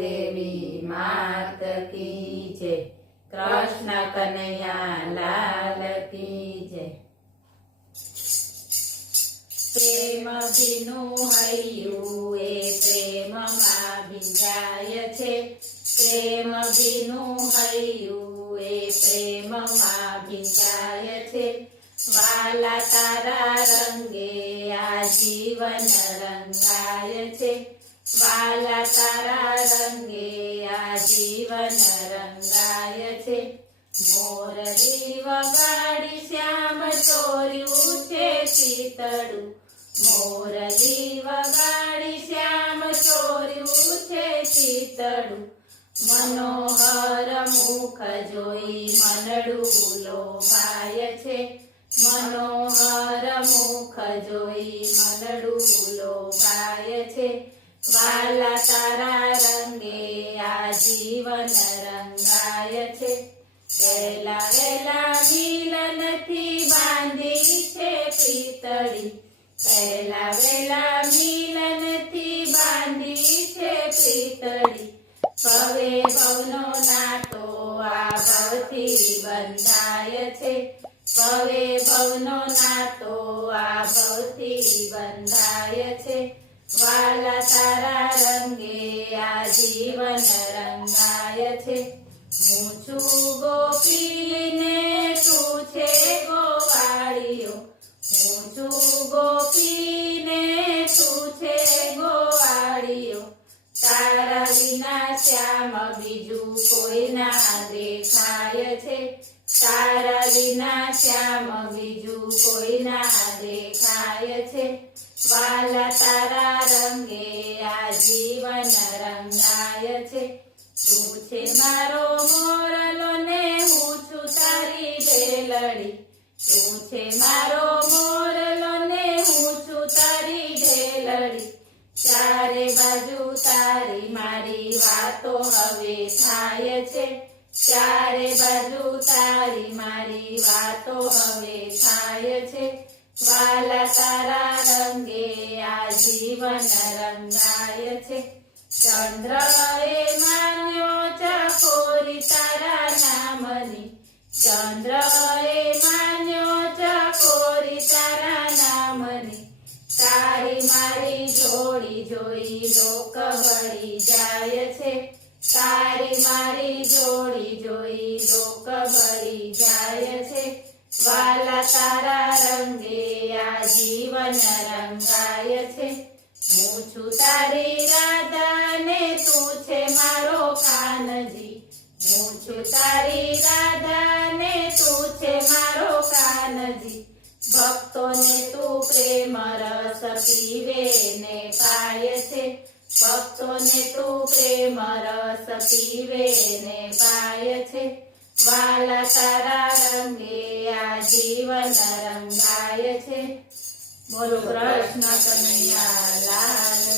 દેવી માત કી જય, કૃષ્ણ કનૈયા લાલ કી જય। પ્રેમ ભીનું હૈયું એ પ્રેમમાં ભીંજાય છે, પ્રેમ ભીનું હૈયું એ પ્રેમમાં ભીંજાય છે। વાલા તારા રંગે આ જીવન રંગાય છે, વાલા તારા રંગે આ જીવન રંગાય છે। મોરલી વગાડી શ્યામ ચોર્યું છે ચિતડું, મોરલી વગાડી શ્યામ ચોર્યું છે ચિતડું। મનોહર મુખ જોઈ મનડું લોભાય છે, મનોહર મુખ જોઈ મનડું લોભાય છે। વાલા તારા રંગે આ જીવન રંગાય છે, વેલા વેલા મિલનથી બાંધી છે પ્રીતડી, વેલા વેલા મિલનથી બાંધી છે પ્રીતડી। ભવે ભવનો નાતો આ ભવથી બંધાય છે, ભવે ભવનો નાતો આ ભવથી બંધાય છે। વાલા તારા રંગે આ જીવન રંગાય છે। હું છું ગોપીને તું છે ગોવાળિયો, હું છું ગોપીને તું છે ગોવાળિયો। તારા વિના શ્યામ બીજું કોઈ ના દેખાય છે, તારા વિના શ્યામ બીજું કોઈ ના દેખાય છે। વાલા તારા રંગે આ જીવન રંગાય છે। તું છે મારો મોરલો ને હું છું તારી ઢેલડી, તું છે મારો મોરલો ને હું છું તારી ઢેલડી। ચારે બાજુ તારી મારી વાતો હવે થાય છે, ચારે બાજુ તારી મારી વાતો હવે થાય છે। વાલા તારા રંગે આ જીવન રંગાય છે। ચંદ્ર એ માન્યો ચકોરી તારા નામની, ચંદ્ર એ માન્યો ચકોરી તારા નામની। તારી મારી જોડી જોઈ લોક બળી જાય છે, તારી મારી જોડી જોઈ લોક બળી જાય છે। વાલા તારા રંગે આ જીવન રંગાય છે। હું છું તારી રાધા ને તું છે મારો કાનજી, હું છું તારી રાધા ને તું છે મારો કાનજી। ભક્તોને તું પ્રેમ રસ પીવે ને પાય છે, ભક્તોને તું પ્રેમ રસ પીવે ને પાય છે। વાલા તારા રંગે આ જીવન રંગાય છે। બોલો કૃષ્ણ કનૈયા લાલ